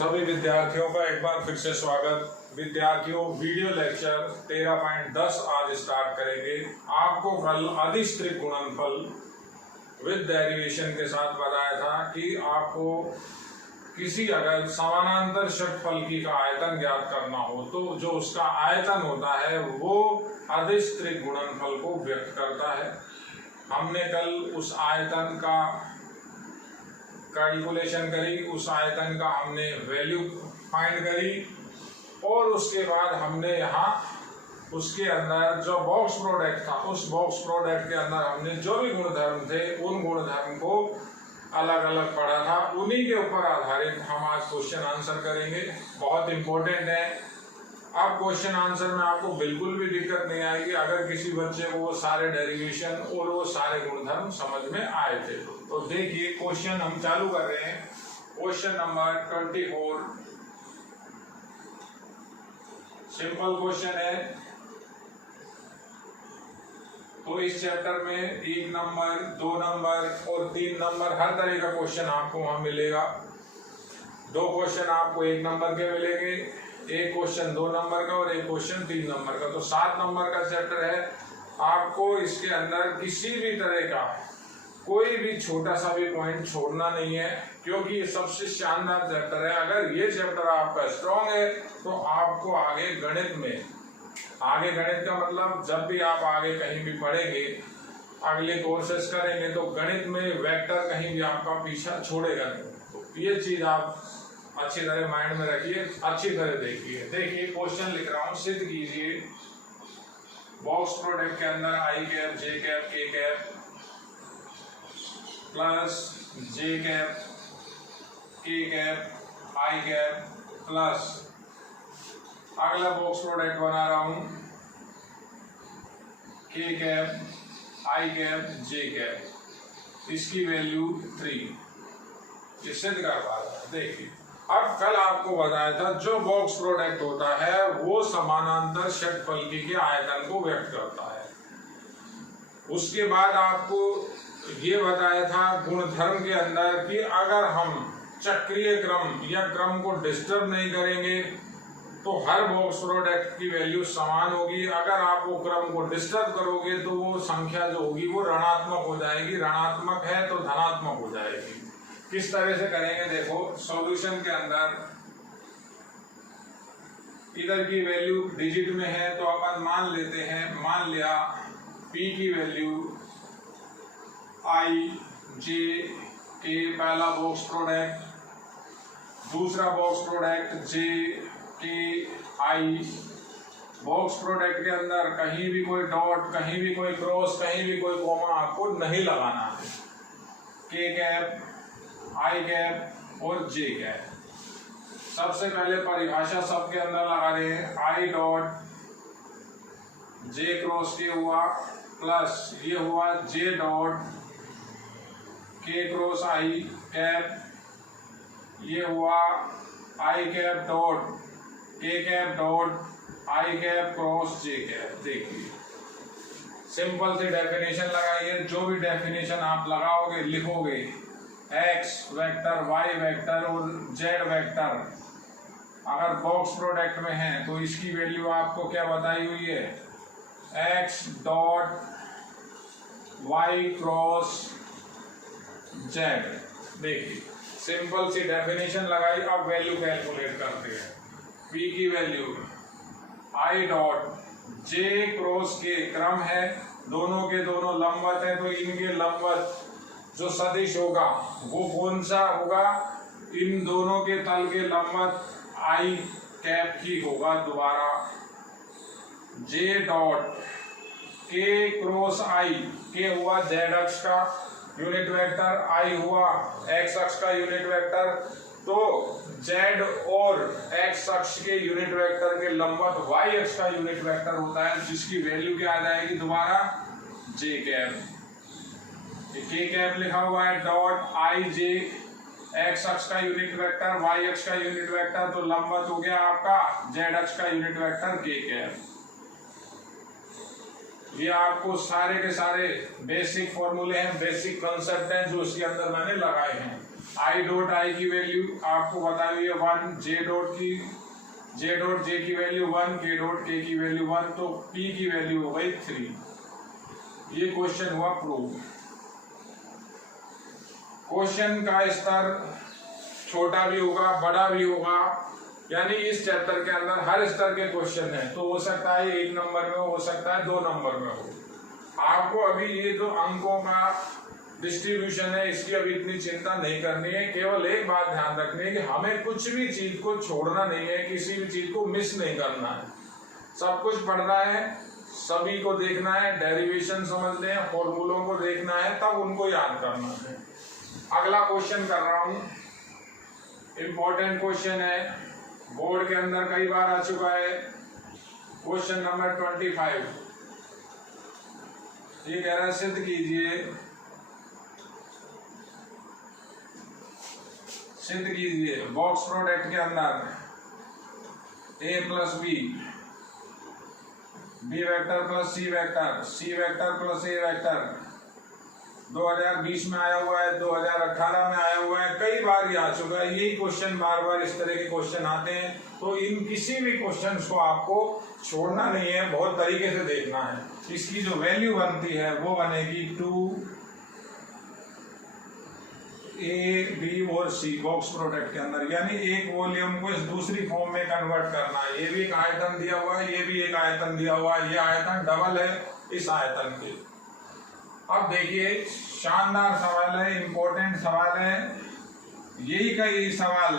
सभी विद्यार्थियों का एक बार फिर से स्वागत। विद्यार्थियों, वीडियो लेक्चर 13.10 आज स्टार्ट करेंगे। आपको कल अदिश त्रिक गुणनफल विद डेरिवेशन के साथ बताया था कि आपको किसी अगर समानांतर षटफलकी का आयतन ज्ञात करना हो तो जो उसका आयतन होता है वो अदिश त्रिक गुणनफल को व्यक्त करता है। हमने कल उस आयतन का कैलकुलेशन करी, उस आयतन का हमने वैल्यू फाइंड करी और उसके बाद हमने यहाँ उसके अंदर जो बॉक्स प्रोडक्ट था उस बॉक्स प्रोडक्ट के अंदर हमने जो भी गुणधर्म थे उन गुणधर्म को अलग अलग पढ़ा था। उन्हीं के ऊपर आधारित हम आज क्वेश्चन आंसर करेंगे। बहुत इंपॉर्टेंट है। अब क्वेश्चन आंसर में आपको बिल्कुल भी दिक्कत नहीं आएगी अगर किसी बच्चे को वो सारे डेरिवेशन और वो सारे गुणधर्म समझ में आए थे। तो देखिए क्वेश्चन हम चालू कर रहे हैं। क्वेश्चन नंबर 24 सिंपल क्वेश्चन है। तो इस चैप्टर में 1 नंबर, 2 नंबर और 3 नंबर हर तरह का क्वेश्चन आपको वहां मिलेगा। 2 क्वेश्चन आपको 1 नंबर के मिलेंगे, एक क्वेश्चन 2 नंबर का और एक क्वेश्चन 3 नंबर का। तो 7 नंबर का चैप्टर है। आपको इसके अंदर किसी भी तरह का कोई भी छोटा सा भी पॉइंट छोड़ना नहीं है क्योंकि ये सबसे शानदार चैप्टर है। अगर ये चैप्टर आपका स्ट्रॉन्ग है तो आपको आगे गणित में, आगे गणित का मतलब जब भी आप आगे कहीं भी पढ़ेंगे, अगले कोर्सेस करेंगे तो गणित में वेक्टर कहीं भी आपका पीछा छोड़ेगा नहीं। तो ये चीज आप अच्छी तरह माइंड में रखिए, अच्छी तरह देखिए। देखिए क्वेश्चन लिख रहा हूं, सिद्ध कीजिए बॉक्स प्रोडक्ट के अंदर आई कैप, जे कैप, के कैप प्लस जे कैप, के कैप, आई कैप प्लस अगला बॉक्स प्रोडक्ट बना रहा हूं के कैप, आई कैप, जे कैप, इसकी वैल्यू 3। ये सिद्ध कर पा रहा है। देखिए अब कल आपको बताया था जो बॉक्स प्रोडक्ट होता है वो समानांतर षटफलकी के आयतन को व्यक्त करता है। उसके बाद आपको ये बताया था गुणधर्म के अंदर कि अगर हम चक्रीय क्रम या क्रम को डिस्टर्ब नहीं करेंगे तो हर बॉक्स प्रोडक्ट की वैल्यू समान होगी। अगर आप वो क्रम को डिस्टर्ब करोगे तो वो संख्या जो होगी वो ऋणात्मक हो जाएगी, ऋणात्मक है तो धनात्मक हो जाएगी। किस तरह से करेंगे देखो, सॉल्यूशन के अंदर इधर की वैल्यू डिजिट में है तो अपन मान लेते हैं, मान लिया p की वैल्यू i, j, k पहला बॉक्स प्रोडक्ट, दूसरा box product j, k, i। Box product के अंदर कहीं भी कोई डॉट, कहीं भी कोई क्रॉस, कहीं भी कोई कॉमा आपको नहीं लगाना है। k कैप, आई कैप और जे कैप। सबसे पहले परिभाषा सबके अंदर लगा रहे हैं, आई डॉट जे क्रॉस के हुआ प्लस ये हुआ जे डॉट के क्रॉस आई कैप, ये हुआ आई कैप डॉट के cap dot I cap cross J cap. देखिए सिंपल सी डेफिनेशन लगाइए। जो भी डेफिनेशन आप लगाओगे, लिखोगे x वेक्टर, y वेक्टर और z वेक्टर अगर बॉक्स प्रोडक्ट में है तो इसकी वैल्यू आपको क्या बताई हुई है, x dot y cross z। देखिए सिंपल सी डेफिनेशन लगाई। अब वैल्यू कैलकुलेट करते हैं। p की value i dot j cross के क्रम है, दोनों के दोनों लंबवत है तो इनके लंबवत जो सदिश होगा वो कौन सा होगा, इन दोनों के तल के लंबवत आई कैप ही होगा। दोबारा जे डॉट के क्रॉस आई, के हुआ जेड अक्ष का यूनिट वेक्टर, आई हुआ एक्स अक्ष का यूनिट वेक्टर। तो जेड और एक्स अक्ष के यूनिट वेक्टर के लंबवत वाई अक्ष का यूनिट वेक्टर होता है जिसकी वैल्यू क्या आ जाएगी, दोबारा जे कैप। के कैप लिखा हुआ है डॉट आई जे, एक्स अक्ष का यूनिट वेक्टर, वाई अक्ष का यूनिट वेक्टर, तो लंबवत हो गया आपका जेड अक्ष का यूनिट वेक्टर के कैप। ये आपको सारे के सारे बेसिक फॉर्मूले हैं, बेसिक कंसेप्ट हैं जो इसके अंदर मैंने लगाए हैं। आई डॉट आई की वैल्यू आपको बताई हुई है 1, जे डॉट जे की वैल्यू 1, के डॉट के की वैल्यू 1, तो पी की वैल्यू हो गई 3। ये क्वेश्चन हुआ प्रूव। क्वेश्चन का स्तर छोटा भी होगा, बड़ा भी होगा, यानी इस चैप्टर के अंदर हर स्तर के क्वेश्चन है। तो हो सकता है 1 नंबर में हो सकता है 2 नंबर में हो। आपको अभी ये जो अंकों का डिस्ट्रीब्यूशन है इसकी अभी इतनी चिंता नहीं करनी है। केवल एक बात ध्यान रखनी है कि हमें कुछ भी चीज को छोड़ना नहीं है, किसी भी चीज को मिस नहीं करना है। सब कुछ पढ़ना है, सभी को देखना है, डेरिवेशन समझने हैं, फॉर्मूलों को देखना है, तब उनको याद करना है। अगला क्वेश्चन कर रहा हूं, इंपॉर्टेंट क्वेश्चन है, बोर्ड के अंदर कई बार आ चुका है। क्वेश्चन नंबर 25 ये कह रहा है सिद्ध कीजिए बॉक्स प्रोडक्ट के अंदर a plus B, B vector plus C vector, C vector plus A vector 2020 में आया हुआ है, 2018 में आया हुआ है, कई बार ये आ चुका है। यही क्वेश्चन बार बार इस तरह के क्वेश्चन आते हैं। तो इन किसी भी क्वेश्चन को आपको छोड़ना नहीं है, बहुत तरीके से देखना है। इसकी जो वैल्यू बनती है वो बनेगी 2a, b और c बॉक्स प्रोडक्ट के अंदर, यानी एक वॉल्यूम को इस दूसरी फॉर्म में कन्वर्ट करना है। ये भी एक आयतन दिया हुआ है, ये भी एक आयतन दिया हुआ है, ये आयतन डबल है इस आयतन के। अब देखिए शानदार सवाल है, इंपॉर्टेंट सवाल है। यही का यही सवाल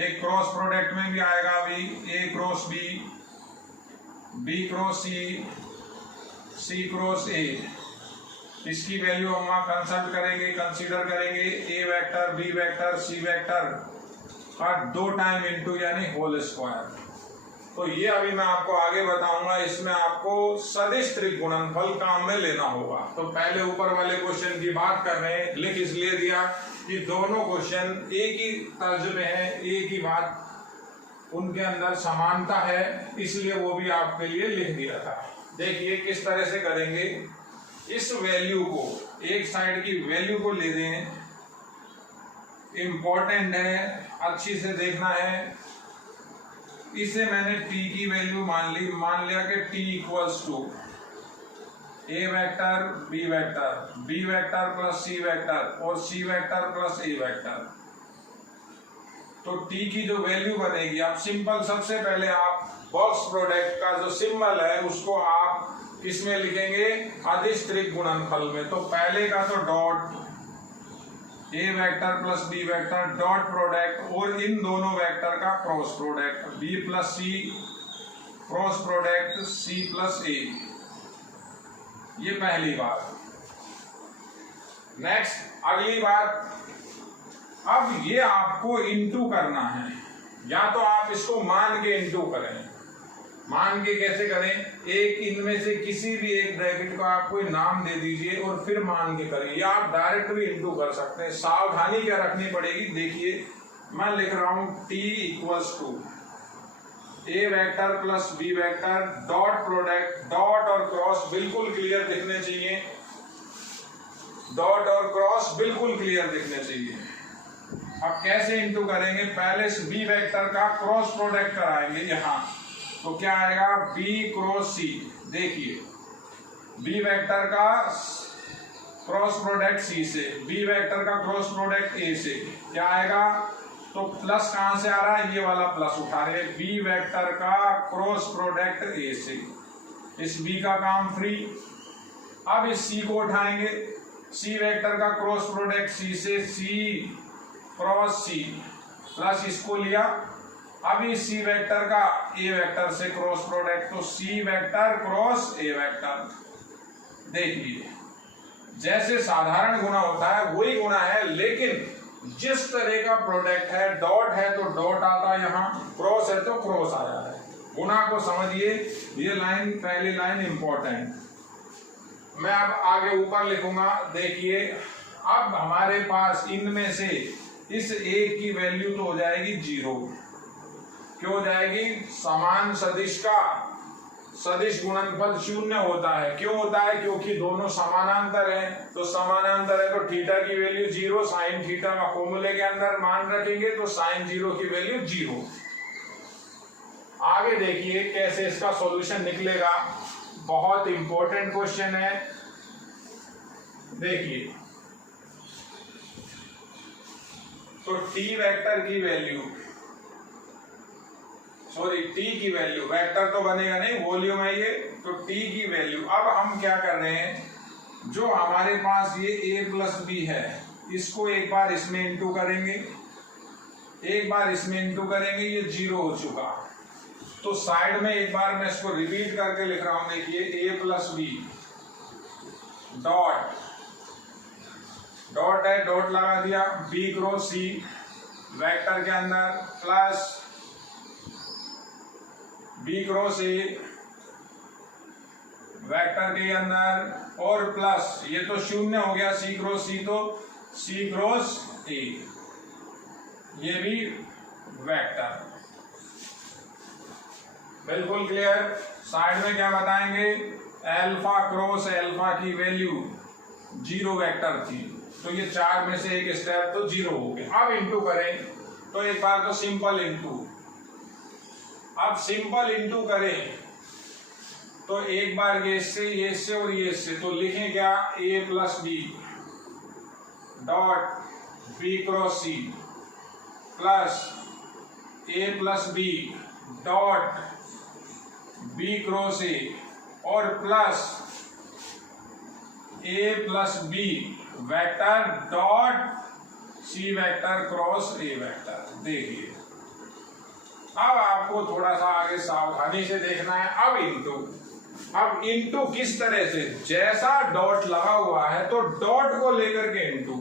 एक क्रॉस प्रोडक्ट में भी आएगा। अभी a cross b, b cross c cross a, इसकी वैल्यू हम वहां कंसीडर करेंगे a vector, b vector, c vector का 2 टाइम इनटू यानी होल स्क्वायर। तो ये अभी मैं आपको आगे बताऊंगा। इसमें आपको सदिश त्रिक गुणनफल काम में लेना होगा। तो पहले ऊपर वाले क्वेश्चन की बात कर रहे हैं, लिख इसलिए दिया कि दोनों क्वेश्चन एक ही तर्ज में है, एक ही बात, उनके अंदर समानता है, इसलिए वो भी आपके लिए लिख दिया था। देखिए किस तरह से करेंगे। इस वैल्यू को, एक साइड की वैल्यू को ले दें, इंपॉर्टेंट है, अच्छी से देखना है। इसे मैंने t की वैल्यू मान लिया कि t equals to a vector, b vector plus c vector और c vector plus a vector. तो t की जो वैल्यू बनेगी, आप सिंपल, सबसे पहले आप बॉक्स प्रोडक्ट का जो सिंबल है उसको आप किसमें लिखेंगे, अदिश त्रिक गुणनफल में। तो पहले का तो dot a vector plus b vector dot product और इन दोनों वेक्टर का cross product b plus c cross product c plus a। ये पहली बात। नेक्स्ट अगली बात, अब ये आपको इंटू करना है, या तो आप इसको मान के इंटू करें। मान के कैसे करें, एक इनमें से किसी भी एक ब्रैकेट को आप कोई नाम दे दीजिए और फिर मान के करिए, या आप डायरेक्ट भी इंटू कर सकते हैं। सावधानी क्या रखनी पड़ेगी, देखिए मैं लिख रहा हूं t equals to a vector plus b vector dot product, dot और क्रॉस बिल्कुल क्लियर दिखने चाहिए, डॉट और क्रॉस बिल्कुल क्लियर दिखने चाहिए। अब कैसे इंटू करेंगे, पहले इस b वेक्टर का क्रॉस प्रोडक्ट कराएंगे यहां, तो क्या आएगा b क्रॉस c। देखिए b वेक्टर का क्रॉस प्रोडक्ट c से, b वेक्टर का क्रॉस प्रोडक्ट a से, क्या आएगा, तो प्लस कहां से आ रहा है, ये वाला प्लस उठा रहे, b वेक्टर का क्रॉस प्रोडक्ट a से, इस b का काम फ्री। अब इस c को उठाएंगे, c वेक्टर का क्रॉस प्रोडक्ट c से, c क्रॉस c प्लस इसको लिया। अब इस c वेक्टर का a वेक्टर से क्रॉस प्रोडक्ट, तो c vector cross a vector. देखिए जैसे साधारण गुणा होता है वही गुणा है, लेकिन जिस तरह का प्रोडक्ट है, डॉट है तो डॉट आता है यहाँ, क्रॉस है तो क्रॉस आया है। गुणा को समझिए, ये लाइन, पहली लाइन इंपॉर्टेंट। मैं अब आगे ऊपर लिखूंगा। देखिए अब हमारे पास इनमें से इस एक की वैल्यू तो हो जाएगी 0। क्यों हो जाएगी, समान सदिश का सदिश गुणनफल शून्य होता है। क्यों होता है? क्योंकि दोनों समानांतर हैं। तो समानांतर है तो थीटा की वैल्यू 0, साइन थीटा का फॉर्मूले के अंदर मान रखेंगे तो साइन 0 की वैल्यू 0। आगे देखिए कैसे इसका सॉल्यूशन निकलेगा, बहुत इंपॉर्टेंट क्वेश्चन है। देखिए तो टी वेक्टर की वैल्यू, सॉरी टी की वैल्यू, वेक्टर तो बनेगा नहीं, वॉल्यूम है ये, तो टी की वैल्यू। अब हम क्या कर रहे हैं, जो हमारे पास ये a प्लस बी है इसको एक बार इसमें इंटू करेंगे, एक बार इसमें इंटू करेंगे, ये 0 हो चुका। तो साइड में एक बार मैं इसको रिपीट करके लिख रहा हूं, देखिए a plus B dot dot है, डॉट लगा दिया, b क्रॉस c वेक्टर के अंदर plus b cross a vector के अंदर और प्लस ये तो शून्य हो गया, c क्रॉस c तो c क्रॉस a, ये भी वेक्टर। बिल्कुल क्लियर। साइड में क्या बताएंगे, अल्फा क्रॉस अल्फा की वैल्यू 0 वेक्टर थी, तो ये 4 में से एक स्टेप तो 0 हो गया। अब इंटू करें तो एक बार तो सिंपल इंटू, अब सिंपल इंटू करें तो एक बार ये इससे और ये इससे, तो लिखें क्या, a plus B dot b cross c plus a plus B dot b cross a और plus a plus B vector dot c vector cross a vector. देखिए अब आपको थोड़ा सा आगे सावधानी से देखना है। अब इंटू किस तरह से, जैसा डॉट लगा हुआ है तो डॉट को लेकर के इंटू,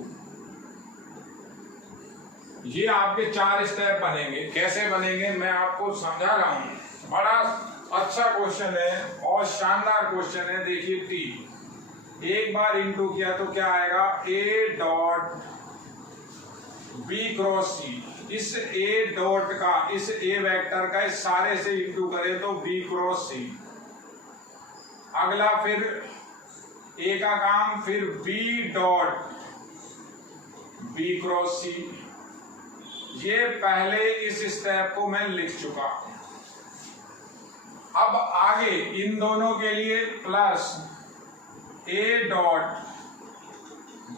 ये आपके 4 स्टेप बनेंगे। कैसे बनेंगे मैं आपको समझा रहा हूं, बड़ा अच्छा क्वेश्चन है और शानदार क्वेश्चन है। देखिए टी एक बार इंटू किया तो क्या आएगा, a dot b cross c, इस a डॉट का, इस a वेक्टर का इस सारे से इंटू करें तो b क्रॉस c। अगला फिर a का काम, फिर b dot b cross c। ये पहले इस स्टेप को मैं लिख चुका। अब आगे इन दोनों के लिए plus a dot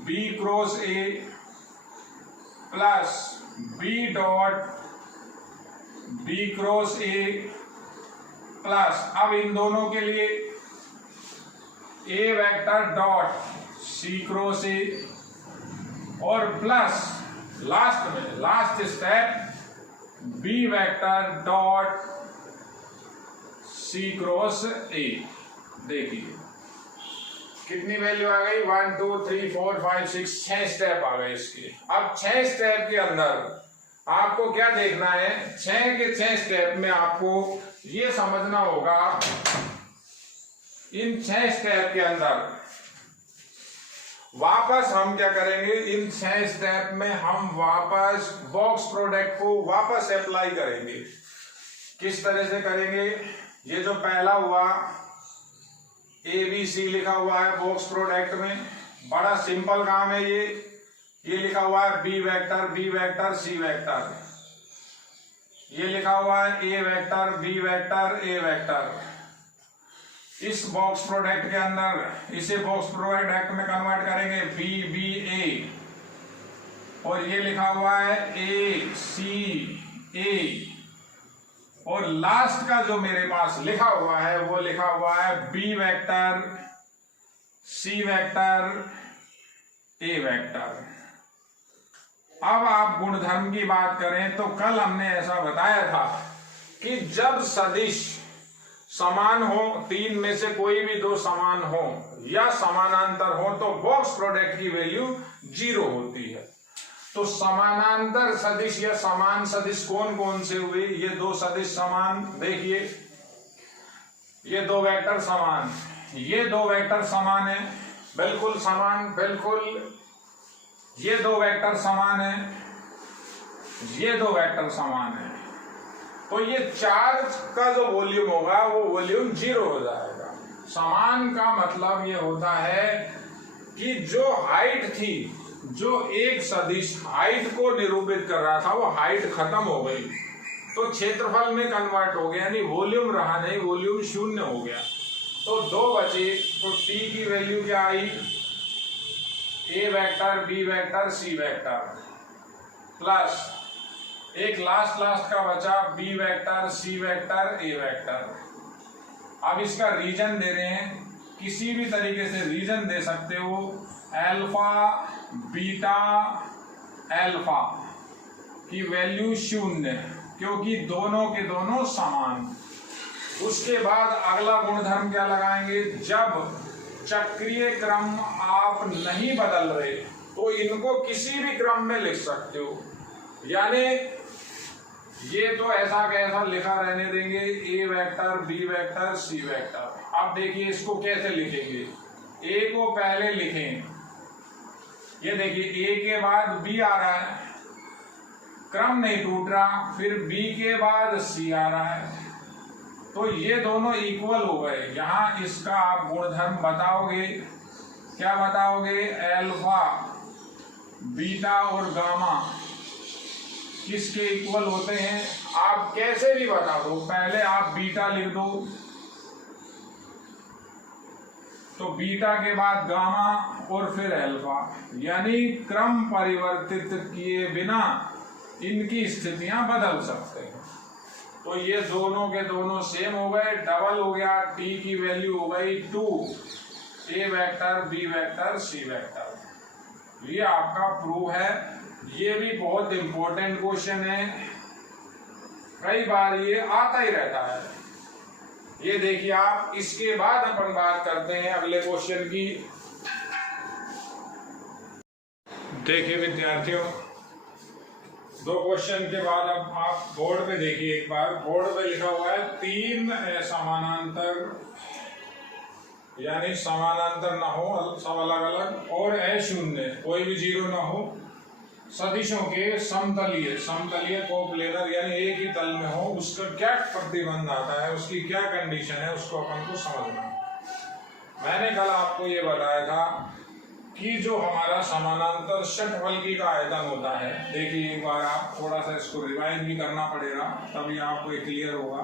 b cross a plus b dot b cross a plus, अब इन दोनों के लिए a vector dot c cross a और प्लस लास्ट में last step b vector dot c cross a। देखिए कितनी वैल्यू आ गई, 1 2 3 4 5 6, 6 स्टेप आ गए इसके। अब 6 स्टेप के अंदर आपको क्या देखना है, 6 के 6 स्टेप में आपको ये समझना होगा, इन 6 स्टेप के अंदर वापस हम क्या करेंगे, इन 6 स्टेप में हम वापस बॉक्स प्रोडक्ट को वापस अप्लाई करेंगे। किस तरह से करेंगे, ये जो पहला हुआ ABC लिखा हुआ है बॉक्स प्रोडक्ट में, बड़ा सिंपल काम है ये लिखा हुआ है B वेक्टर C वेक्टर, ये लिखा हुआ है A vector B vector A vector. इस बॉक्स प्रोडक्ट के अंदर इसे बॉक्स प्रोडक्ट में कन्वर्ट करेंगे BA, और ये लिखा हुआ है ACA, और लास्ट का जो मेरे पास लिखा हुआ है वो लिखा हुआ है B vector C vector A vector. अब आप गुणधर्म की बात करें तो कल हमने ऐसा बताया था कि जब सदिश समान हो, 3 में से कोई भी 2 समान हो या समानांतर हो तो बॉक्स प्रोडक्ट की वैल्यू 0 होती है। तो समानांतर सदिश या समान सदिश कौन कौन से हुए, ये 2 सदिश समान, देखिए ये 2 वेक्टर समान, ये 2 वेक्टर समान है, बिल्कुल समान, बिल्कुल, ये 2 वेक्टर समान है, ये 2 वेक्टर समान है। तो ये चार्ज का जो वॉल्यूम होगा वो वॉल्यूम 0 हो जाएगा। समान का मतलब ये होता है कि जो हाइट थी, जो एक सदिश हाइट को निरूपित कर रहा था, वो हाइट खत्म हो गई, तो क्षेत्रफल में कन्वर्ट हो गया, यानी वॉल्यूम रहा नहीं, वॉल्यूम 0 हो गया। तो 2 बचे, तो टी की वैल्यू क्या आई, ए vector, B vector, C vector, plus एक लास्ट का बचा बी वेक्टर, सी वेक्टर, ए वेक्टर। अब इसका रीजन दे रहे हैं, किसी भी तरीके से रीजन दे सकते हो, अल्फा बीटा अल्फा की वैल्यू 0, क्योंकि दोनों के दोनों समान। उसके बाद अगला गुणधर्म क्या लगाएंगे, जब चक्रीय क्रम आप नहीं बदल रहे तो इनको किसी भी क्रम में लिख सकते हो, यानी ये तो ऐसा कैसा लिखा रहने देंगे, ए vector, B vector, C vector. अब देखिए इसको कैसे लिखेंगे, ए को पहले लिखें, ये देखिए ए के बाद बी आ रहा है, क्रम नहीं टूट रहा, फिर बी के बाद सी आ रहा है, तो ये दोनों इक्वल हो गए। यहाँ इसका आप गुणधर्म बताओगे, क्या बताओगे, अल्फा बीटा और गामा किसके इक्वल होते हैं, आप कैसे भी बता दो, पहले आप बीटा लिख दो, तो बीटा के बाद गामा और फिर अल्फा, यानी क्रम परिवर्तित किए बिना इनकी स्थितियां बदल सकते हैं। तो ये दोनों के दोनों सेम हो गए, डबल हो गया, टी की वैल्यू हो गई 2, ए vector, B vector, C vector. ये आपका प्रूफ है। ये भी बहुत इंपॉर्टेंट क्वेश्चन है, कई बार ये आता ही रहता है। ये देखिए आप, इसके बाद अपन बात करते हैं अगले क्वेश्चन की। देखिए विद्यार्थियों, 2 क्वेश्चन के बाद अब आप बोर्ड पे देखिए, एक बार बोर्ड पे लिखा हुआ है 3 समानांतर, यानी समानांतर ना हो, सब अलग अलग, और अशून्य, कोई भी 0 ना हो, सदिशों के समतलीय कोप्लेनर, यानी एक ही तल में हो, उसका क्या प्रतिबंध आता है, उसकी क्या कंडीशन है, उसको अपन को समझना। मैंने कल आपको ये बताया था कि जो हमारा समानांतर षटफलकी का आयतन होता है, देखिए एक बार आप थोड़ा सा इसको रिवाइज भी करना पड़ेगा, तभी आपको ये क्लियर होगा।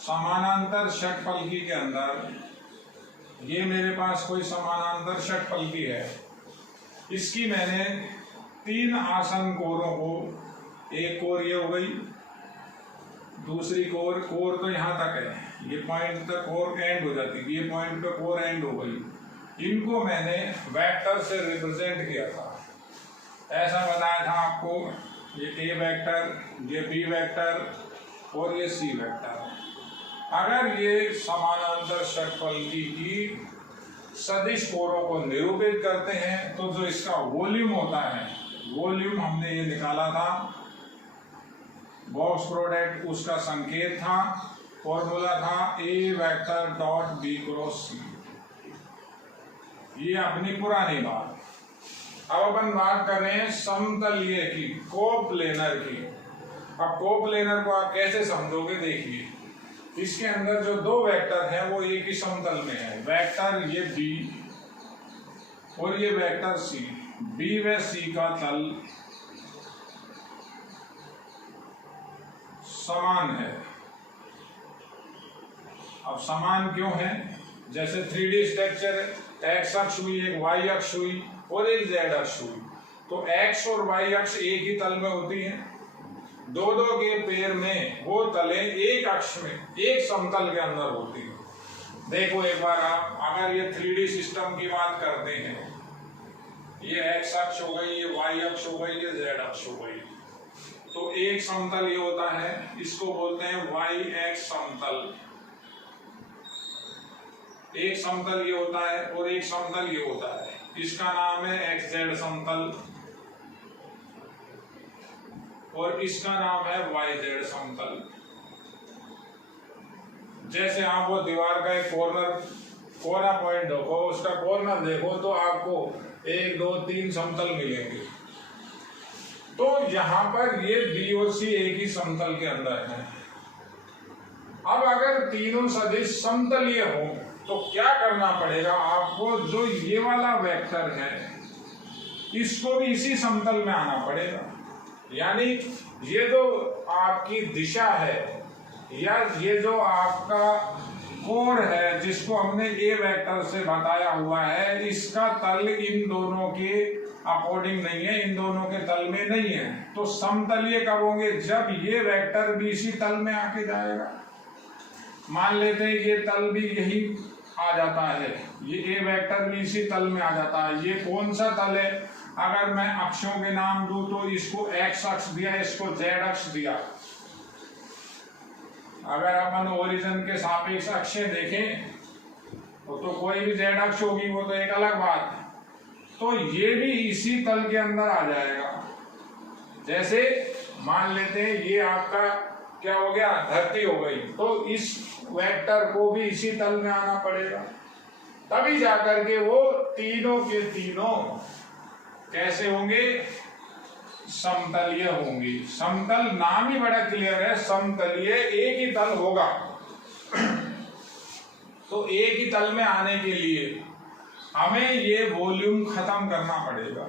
समानांतर षटफलकी के अंदर ये मेरे पास कोई समानांतर षटफलकी है, इसकी मैंने 3 आसन कोरों को, एक कोर ये हो गई, दूसरी कोर तो यहाँ तक है, ये पॉइंट तक कोर एंड हो जाती है, ये पॉइंट पे कोर एंड हो गई, इनको मैंने वेक्टर से रिप्रेजेंट किया था। ऐसा बताया था आपको, ये ए वेक्टर, ये बी वेक्टर और ये सी वेक्टर। अगर ये समानांतर षटफलकी की सदिश कोरों को निरूपित करते हैं तो जो इसका वॉल्यूम होता है, वॉल्यूम हमने ये निकाला था, बॉक्स प्रोडक्ट उसका संकेत था, फॉर्मूला था ए वेक्टर डॉट बी क्रॉस सी। ये अपनी पुरानी बात। अब अपन बात कर रहे हैं समतलीय की, कोप्लेनर की। अब कोप्लेनर को आप कैसे समझोगे, देखिए इसके अंदर जो 2 वेक्टर हैं वो एक ही समतल में है, वेक्टर ये बी और ये वेक्टर सी। बी व सी का तल समान है। अब समान क्यों है, जैसे 3D स्ट्रक्चर है, एक्स अक्ष हुई, एक वाई अक्ष हुई और एक जेड अक्ष हुई, तो एक्स और वाई अक्ष एक ही तल में होती है, दो के पेड़ में वो तलें एक अक्ष में, एक समतल के अंदर होती है। देखो एक बार आप, अगर ये 3D सिस्टम की बात करते हैं, ये एक्स अक्ष हो गई, ये वाई अक्ष हो गई, ये जेड अक्ष हो गई, तो एक समतल ये होता है, इसको बोलते हैं वाई एक्स समतल। एक समतल ये होता है और एक समतल ये होता है, इसका नाम है एक्स जेड समतल और इसका नाम है वाई जेड समतल। जैसे आप वो दीवार का एक कोना पॉइंट देखो, उसका कॉर्नर देखो तो आपको 1 2 3 समतल मिलेंगे। तो यहाँ पर ये बी और सी एक ही समतल के अंदर है, अब अगर तीनों सदिश समतलीय हो तो क्या करना पड़ेगा आपको, जो ये वाला वेक्टर है इसको भी इसी समतल में आना पड़ेगा। यानी ये जो आपकी दिशा है या ये जो आपका कोण है जिसको हमने ए वेक्टर से बताया हुआ है, इसका तल इन दोनों के अकॉर्डिंग नहीं है, इन दोनों के तल में नहीं है। तो समतलीय कब होंगे, जब ये वेक्टर भी इसी तल में आके जाएगा। मान लेते हैं ये तल भी यही आ जाता है, ये ए वेक्टर भी इसी तल में आ जाता है। ये कौन सा तल है, अगर मैं अक्षों के नाम दूं तो इसको एक्स अक्ष दिया, इसको जेड अक्ष दिया। अगर अपन ओरिजिन के सापेक्ष अक्ष देखें तो कोई भी जेड अक्ष होगी, वो तो एक अलग बात है। तो ये भी इसी तल के अंदर आ जाएगा। जैसे मान लेते हैं ये आपका क्या हो गया, धरती हो गई, तो इस वेक्टर को भी इसी तल में आना पड़ेगा, तभी जाकर के वो तीनों के तीनों कैसे होंगे, समतलीय होंगे। समतल नाम ही बड़ा क्लियर है, समतलीय एक ही तल होगा। तो एक ही तल में आने के लिए हमें ये वॉल्यूम खत्म करना पड़ेगा।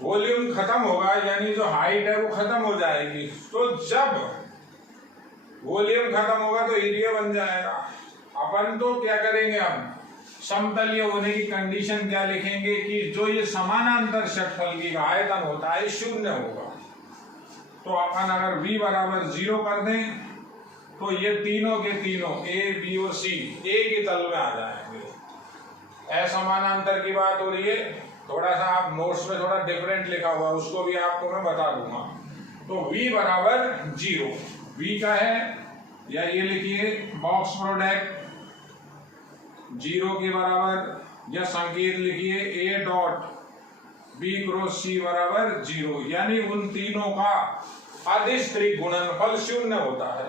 वॉल्यूम खत्म होगा यानी जो हाइट है वो खत्म हो जाएगी। तो जब वॉल्यूम खत्म होगा तो एरिया बन जाएगा। अपन तो क्या करेंगे, अब समतलीय होने की कंडीशन क्या लिखेंगे कि जो ये समानांतर क्षेत्रफल की आयतन होता है शून्य होगा। तो अपन अगर v बराबर 0 कर दें तो ये तीनों के तीनों a, b और c एक ही तल में आ जाएंगे। असमानांतर की बात हो रही है, थोड़ा सा आप नोट्स में थोड़ा डिफरेंट लिखा हुआ है, उसको भी आपको मैं बता दूंगा। तो v बराबर 0, v का है या ये लिखिए बॉक्स प्रोडक्ट 0 के बराबर, या संकेत लिखिए a dot b cross c बराबर 0, यानी उन तीनों का अदिश त्रिक गुणनफल शून्य होता है।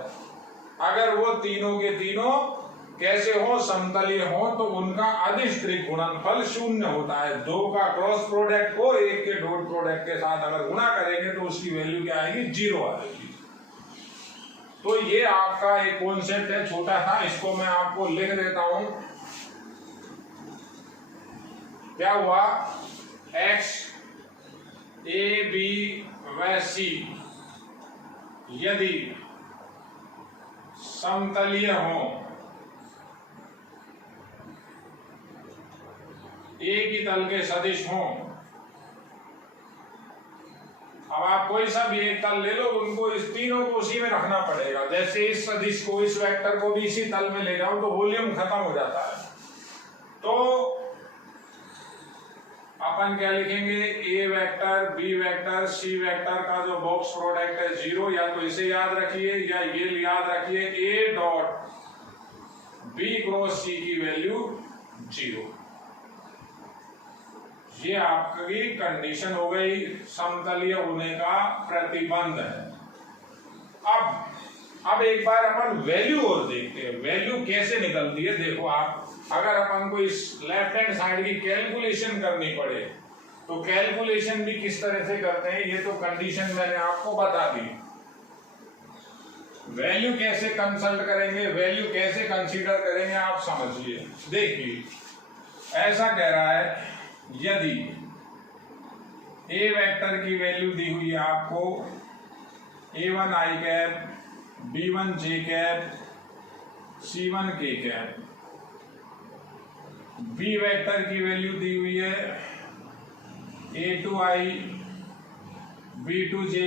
अगर वो तीनों के तीनों कैसे हो, समतलीय हो, तो उनका अदिश त्रिक गुणनफल शून्य होता है। दो का क्रॉस प्रोडक्ट को एक के डॉट प्रोडक्ट के साथ अगर गुणा करेंगे तो उसकी वैल्यू क्या आएगी, 0 आएगी। तो ये आपका एक कॉन्सेप्ट है, छोटा था, इसको मैं आपको लिख देता हूं। क्या हुआ, x a b व c यदि समतलीय हो, एक ही तल के सदिश हो। अब आप कोई सा भी एक तल ले लो, उनको इस तीनों को उसी में रखना पड़ेगा। जैसे इस सदिश को, इस वेक्टर को भी इसी तल में ले जाओ तो वॉल्यूम खत्म हो जाता है। तो अपन क्या लिखेंगे, ए vector, B vector, C vector का जो बॉक्स प्रोडक्ट है 0, या तो इसे याद रखिए या ये याद रखिए, ए डॉट बी क्रॉस सी की वैल्यू 0। ये आपकी कंडीशन हो गई, समतलीय होने का प्रतिबंध है। अब एक बार अपन वैल्यू और देखते हैं, वैल्यू कैसे निकलती है। देखो आप, अगर अपन को इस लेफ्ट हैंड साइड की कैलकुलेशन करनी पड़े तो कैलकुलेशन भी किस तरह से करते हैं, ये तो कंडीशन मैंने आपको बता दी। वैल्यू कैसे कंसल्ट करेंगे, वैल्यू कैसे कंसीडर करेंगे, आप समझिए। देखिए, ऐसा कह रहा है, यदि ए वेक्टर की वैल्यू दी हुई है आपको a1 i cap, b1 j cap, c1 k cap, B vector की वैल्यू दी हुई है a2 i, b2 j,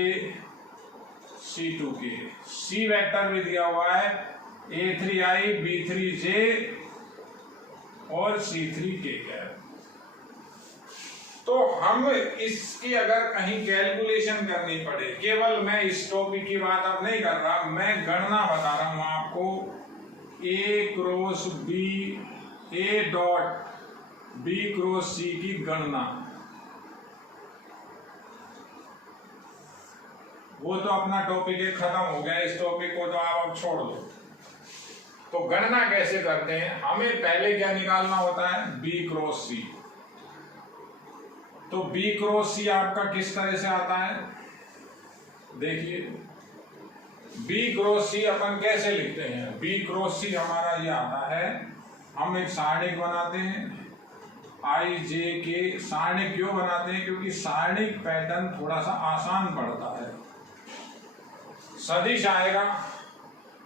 c2 k, C vector भी दिया हुआ है a3 i, b3 j और c3 k कैप। तो हम इसकी अगर कहीं कैलकुलेशन करनी पड़े, केवल मैं इस टॉपिक की बात अब नहीं कर रहा, मैं गणना बता रहा हूं आपको। A cross B, A dot B cross C की गणना, वो तो अपना टॉपिक एक खत्म हो गया, इस टॉपिक को तो आप अब छोड़ दो। तो गणना कैसे करते हैं, हमें पहले क्या निकालना होता है, बी क्रॉस सी। तो बी क्रॉस सी आपका किस तरह से आता है, देखिए बी क्रॉस सी अपन कैसे लिखते हैं? बी क्रॉस सी हमारा ये आता है, हम एक सारणिक बनाते हैं आई जे के। सारणिक क्यों बनाते हैं? क्योंकि सारणिक पैटर्न थोड़ा सा आसान पड़ता है। सदिश आएगा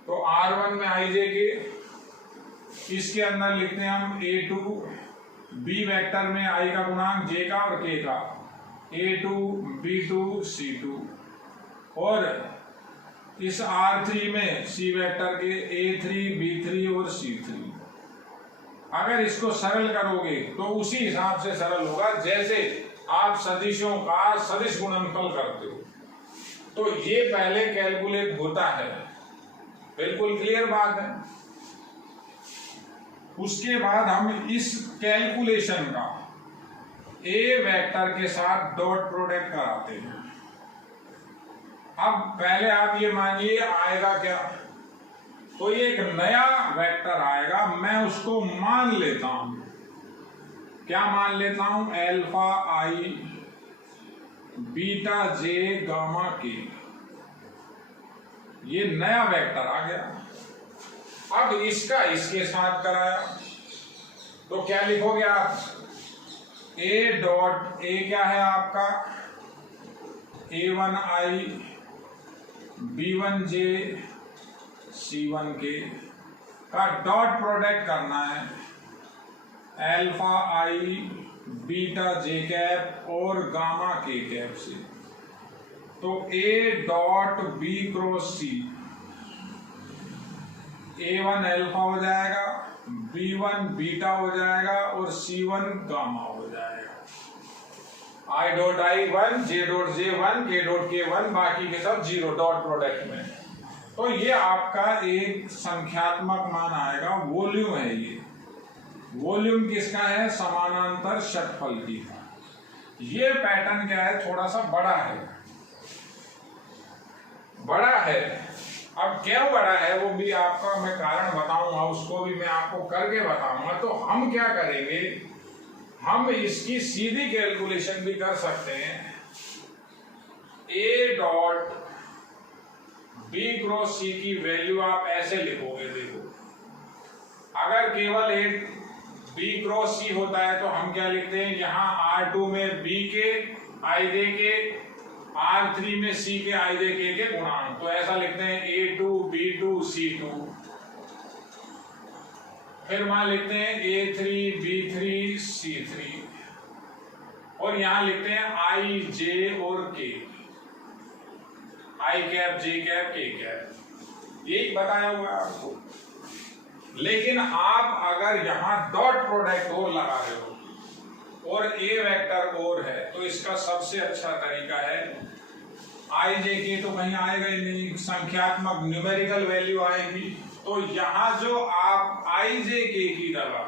तो R1 में आई जे के, इसके अंदर लिखते हैं हम A2, बी वेक्टर में आई का गुणांक जे का और के का, A2 B2 C2, और इस R3 में सी वेक्टर के A3 B3 और C3। अगर इसको सरल करोगे तो उसी हिसाब से सरल होगा जैसे आप सदिशों का सदिश गुणनफल करते हो, तो ये पहले कैलकुलेट होता है। बिल्कुल क्लियर बात है। उसके बाद हम इस कैलकुलेशन का ए वेक्टर के साथ डॉट प्रोडक्ट कराते हैं। अब पहले आप ये मानिए आएगा क्या, तो ये एक नया वेक्टर आएगा, मैं उसको मान लेता हूं, क्या मान लेता हूं? अल्फा आई बीटा जे गामा के, ये नया वेक्टर आ गया। अब इसका इसके साथ कराया तो क्या लिखोगे आप? ए डॉट ए क्या है आपका? A1 आई B1 जे C1 के का डॉट प्रोडक्ट करना है अल्फा आई बीटा जे कैप और गामा के कैप से। तो A dot B cross C, A1 alpha हो जाएगा, B1 बीटा हो जाएगा और C1 गामा हो जाएगा। I dot I 1, J dot J 1, K dot K 1, बाकी के सब जीरो डॉट प्रोडक्ट में। तो ये आपका एक संख्यात्मक मान आएगा, वॉल्यूम है ये। वॉल्यूम किसका है? समानांतर षटफलकी का। ये पैटर्न क्या है? थोड़ा सा बड़ा है, बड़ा है। अब क्यों बड़ा है वो भी आपका मैं कारण बताऊंगा, उसको भी मैं आपको करके बताऊंगा। तो हम क्या करेंगे, हम इसकी सीधी कैलकुलेशन भी कर सकते हैं। ए डॉट बी क्रॉस सी की वैल्यू आप ऐसे लिखोगे, देखो अगर केवल एक बी क्रॉस सी होता है तो हम क्या लिखते हैं, यहाँ R2 में बी के आई जे के, R3 में सी के आई जे के गुणांक, तो ऐसा लिखते हैं A2 B2 C2। फिर वहां लिखते हैं A3 B3 C3, और यहां लिखते हैं आई जे और के, आई कैप जे कैप के कैप, यही बताया हुआ है आपको। लेकिन आप अगर यहां डॉट प्रोडक्ट और लगा रहे हो और ए वेक्टर और है, तो इसका सबसे अच्छा तरीका है, आई जे के तो कहीं आएगा ही नहीं, संख्यात्मक न्यूमेरिकल वैल्यू आएगी। तो यहां जो आप आई जे के की तरह,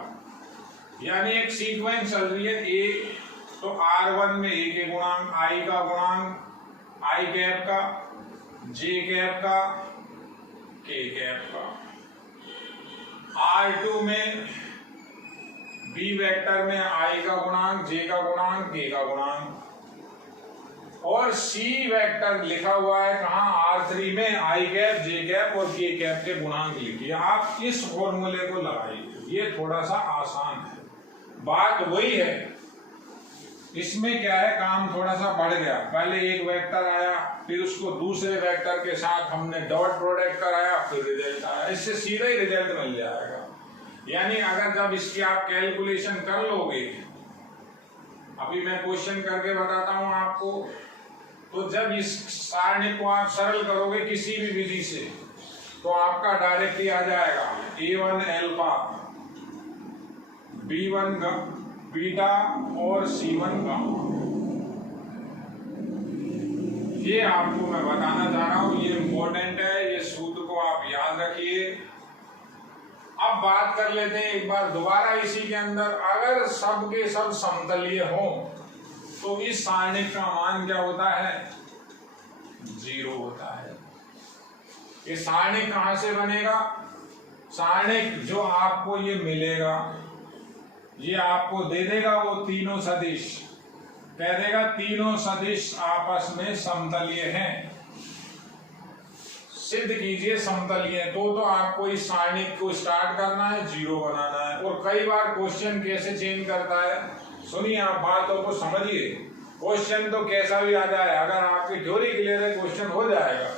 यानी एक सीक्वेंस चल रही है ए, तो R1 में ए के गुणांक, आई का गुणांक, आई कैप का, जे कैप का, के कैप का, R2 में बी वेक्टर में आई का गुणांक, जे का गुणांक, के का गुणांक, और सी वेक्टर लिखा हुआ है कहाँ? R3 में आई कैप, जे कैप और के कैप के गुणांक लिखिए। आप इस फॉर्मूले को लगाइए, ये थोड़ा सा आसान है, बात वही है। इसमें क्या है, काम थोड़ा सा बढ़ गया। पहले एक वेक्टर आया, फिर उसको दूसरे वेक्टर के साथ हमने डॉट प्रोडक्ट कराया, फिर रिजल्ट आया। इससे सीधा ही रिजल्ट मिल जाएगा। यानी अगर जब इसकी आप कैलकुलेशन कर लोगे, अभी मैं क्वेश्चन करके बताता हूं आपको, तो जब इस सारणी को आप सरल करोगे किसी भी विधि से, तो आपका डायरेक्टली आ जाएगा A1 अल्फा, B1 बीटा और C1 गामा। ये आपको मैं बताना चाह रहा हूं, ये इंपॉर्टेंट है, ये सूत्र को आप याद रखिए। अब बात कर लेते हैं एक बार दोबारा इसी के अंदर, अगर सब के सब समतलीय हो तो इस सारणी का मान क्या होता है? 0 होता है। ये सारणी कहां से बनेगा? सारणी जो आपको ये मिलेगा, ये आपको दे देगा वो तीनों सदिश, कह देगा तीनों सदिश आपस में समतलीय हैं। सिद्ध कीजिए समतलीय। तो आपको इस सारणी को स्टार्ट करना है, 0 बनाना है। और कई बार क्वेश्चन कैसे चेंज करता है, सुनिए आप बातों को समझिए। क्वेश्चन तो कैसा भी आ जाए, अगर आपकी थ्योरी क्लियर है क्वेश्चन हो जाएगा।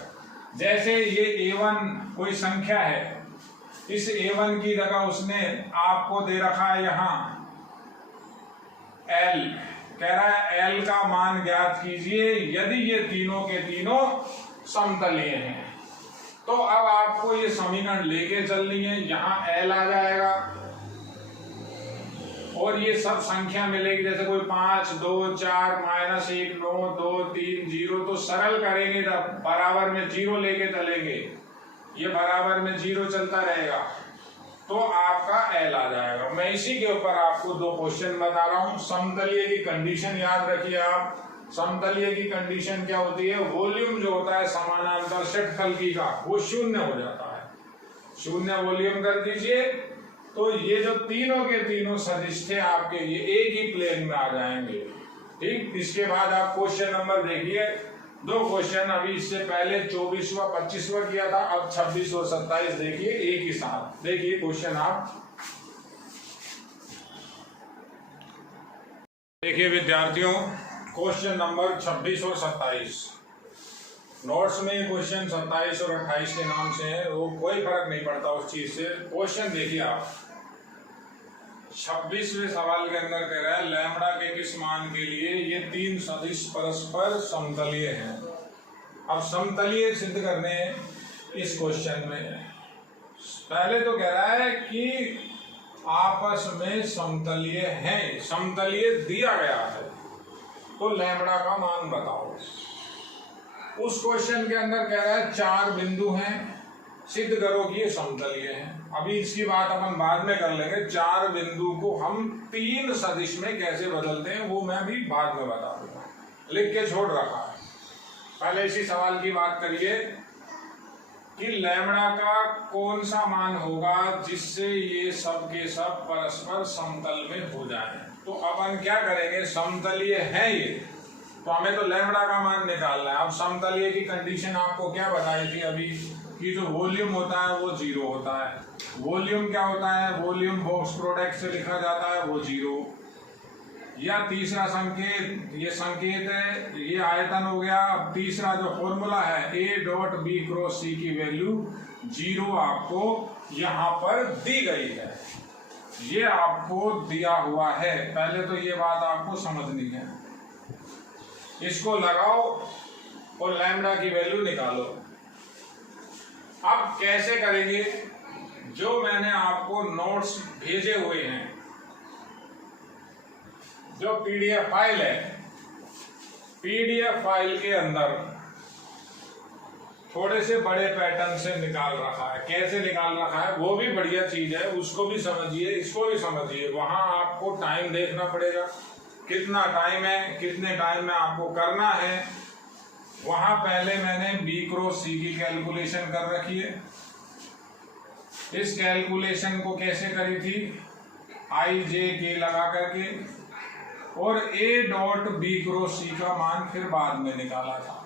जैसे ये A1 कोई संख्या है, इस A1 की जगह उसने आपको दे रखा है यहाँ L, कह रहा है L का मान ज्ञात कीजिए यदि ये तीनों के तीनों समतलीय हैं। तो अब आपको ये समीकरण लेके चलनी है, यहाँ L आ जाएगा और ये सब संख्या मिलेगी, जैसे कोई 5, 2, 4, -1, 9, 2, 3, 0। तो सरल करेंगे तब बराबर में 0 लेके चलेंगे, ये बराबर में 0 चलता रहेगा, तो आपका L आ जाएगा। मैं इसी के ऊपर आपको 2 क्वेश्चन बता रहा हूं। समतलीय की कंडीशन याद रखिए आप। समतलीय की कंडीशन क्या होती है, वॉल्यूम जो होता है समानांतर षटफलकी का वो 0 हो जाता है, 0 वॉल्यूम कर दीजिए। तो ये जो तीनों के तीनों सदिश थे आपके, ये एक ही प्लेन में आ जाएंगे। ठीक, इसके बाद आप क्वेश्चन नंबर देखिए, 2 क्वेश्चन अभी इससे पहले 24वां 25वां किया था, अब 26 और 27 देखिए एक ही साथ। देखिए क्वेश्चन आप देखिए विद्यार्थियों, क्वेश्चन नंबर 26 और 27 नोट्स में क्वेश्चन 27 और 28 के नाम से है, वो कोई फर्क नहीं पड़ता उस चीज से। क्वेश्चन देखिए आप, 26वें सवाल के अंदर कह रहा है लैम्बडा के किस मान के लिए ये 3 सदिश परस्पर समतलीय हैं। अब समतलीय सिद्ध करने इस क्वेश्चन में पहले तो कह रहा है कि आपस में समतलीय हैं, समतलीय दिया गया है, तो लैम्बडा का मान बताओ। उस क्वेश्चन के अंदर कह रहा है 4 बिंदु हैं, सिद्ध करो कि ये समतलीय हैं। अभी इसकी बात अपन बाद में कर लेंगे। 4 बिंदु को हम 3 सदिश में कैसे बदलते हैं वो मैं भी बाद में बता दूंगा, लिख के छोड़ रखा है। पहले इसी सवाल की बात करिए कि लैम्बडा का कौन सा मान होगा जिससे ये सब के सब परस्पर समतल में हो जाए। तो अपन क्या करेंगे, समतलीय है ये, तो हमें तो लैम्बडा का मान निकालना है। अब समतलीय की कंडीशन आपको क्या बताई थी अभी, कि जो वॉल्यूम होता है वो 0 होता है। वॉल्यूम क्या होता है, वॉल्यूम बॉक्स प्रोडक्ट से लिखा जाता है, वो 0। या तीसरा संकेत, ये संकेत है, ये आयतन हो गया। अब तीसरा जो फॉर्मूला है A.B क्रॉस C की वैल्यू 0 आपको यहाँ पर दी गई है, ये आपको दिया हुआ है। पहले तो ये बात आपको समझनी है। इसको लगाओ और लैम्बडा की वैल्यू निकालो। अब कैसे करेंगे, जो मैंने आपको नोट्स भेजे हुए हैं, जो PDF फाइल है, PDF फाइल के अंदर थोड़े से बड़े पैटर्न से निकाल रखा है। कैसे निकाल रखा है वो भी बढ़िया चीज है, उसको भी समझिए, इसको भी समझिए। वहां आपको टाइम देखना पड़ेगा, कितना टाइम है, कितने टाइम में आपको करना है। वहां पहले मैंने B क्रॉस C की कैलकुलेशन कर रखी है। इस कैलकुलेशन को कैसे करी थी, IJK लगा करके, और A.B क्रॉस C का मान फिर बाद में निकाला था,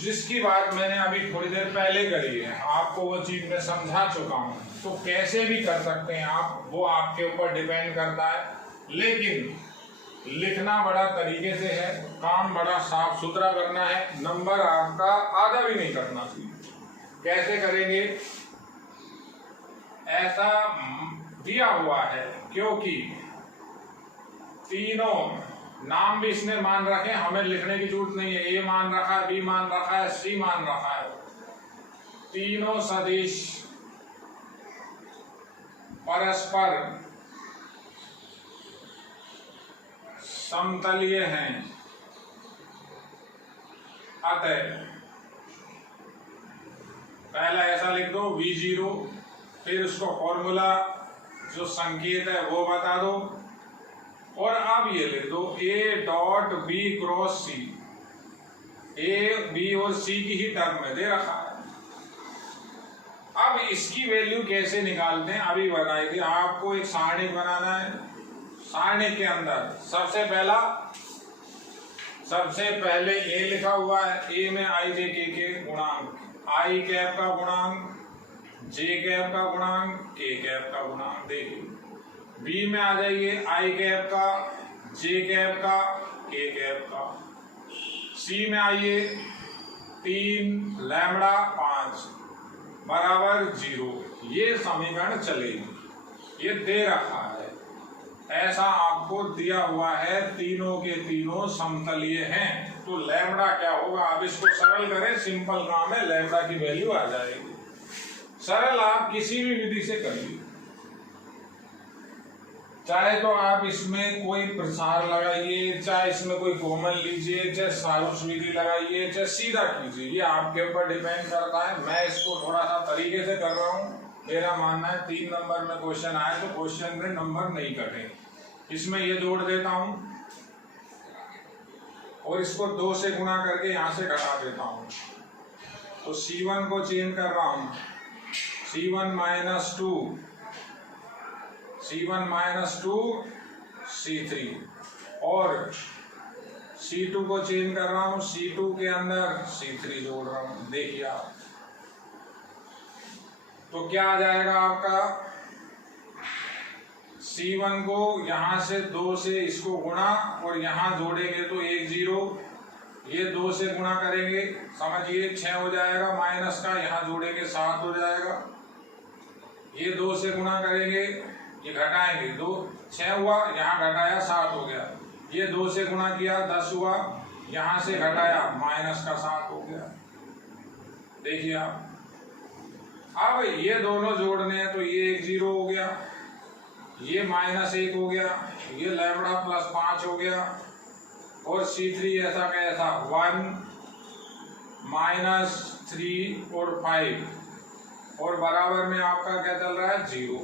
जिसकी बात मैंने अभी थोड़ी देर पहले करी है। आपको वो चीज मैं समझा चुका हूं। तो कैसे भी कर सकते हैं आप, वो आपके ऊपर डिपेंड करता है, लेकिन लिखना बड़ा तरीके से है, काम बड़ा साफ सुथरा करना है, नंबर आपका आधा भी नहीं करना चाहिए। कैसे करेंगे, ऐसा दिया हुआ है क्योंकि तीनों नाम भी इसने मान रखे, हमें लिखने की जरूरत नहीं है। A मान रखा है, B मान रखा है, C मान रखा है। तीनों सदिश परस्पर समतलीय हैं, अतः पहला ऐसा लिख दो V0, फिर उसको फॉर्मूला जो संकेत है वो बता दो, और अब ये लिख दो A.B cross C। A, B और C की ही टर्म में दे रखा है। अब इसकी वैल्यू कैसे निकालते हैं अभी बताई थी आपको। एक सारणी बनाना है, सारणी के अंदर सबसे पहले A लिखा हुआ है, A में IJK के गुणांक, आई कैप का गुणांक, जे कैप का गुणांक, के कैप का गुणांक। देखिए बी में आ जाइए आई कैप का, जे कैप का, के कैप का। सी में आइए 3 लैम्बडा 5 बराबर 0। ये समीकरण चलेगी, ये दे रखा है, ऐसा आपको दिया हुआ है, तीनों के तीनों समतलीय हैं। तो लैम्बडा क्या होगा, आप इसको सरल करें, सिंपल काम है, लैम्बडा की वैल्यू आ जाएगी। सरल आप किसी भी विधि से करिए, चाहे तो आप इसमें कोई प्रसार लगाइए, चाहे इसमें कोई कॉमन लीजिए, चाहे सारूस विधि लगाइए, चाहे सीधा कीजिए, ये आपके ऊपर डिपेंड करता है। मैं इसको थोड़ा सा तरीके से कर रहा हूँ। मेरा मानना है 3 नंबर में क्वेश्चन आए तो क्वेश्चन में नंबर नहीं कटे। इसमें ये जोड़ देता हूँ और इसको 2 से गुणा करके यहाँ से घटा देता हूँ। तो C1 को चेंज कर रहा हूँ, C1 minus 2, C1 minus 2 C3, और C2 को चेंज कर रहा हूँ, C2 के अंदर C3 जोड़ रहा हूँ। देखिए आप, तो क्या आ जाएगा आपका, C1 को यहाँ से 2 से इसको गुणा और यहाँ जोड़ेंगे तो 1 0, ये 2 से गुणा करेंगे समझिए 6 हो जाएगा, माइनस का यहाँ जोड़ेंगे 7 हो जाएगा, ये 2 से गुणा करेंगे, ये घटाएंगे 2 6 हुआ, यहाँ घटाया 7 हो गया, ये 2 से गुणा किया 10 हुआ, यहाँ से घटाया माइनस का 7 हो गया। देखिए आप, अब ये दोनों जोड़ने हैं तो ये 1 0 हो गया, ये माइनस 1 हो गया, ये लैम्बडा प्लस 5 हो गया, और C3 ऐसा कैसा 1 माइनस 3 और 5, और बराबर में आपका क्या चल रहा है 0।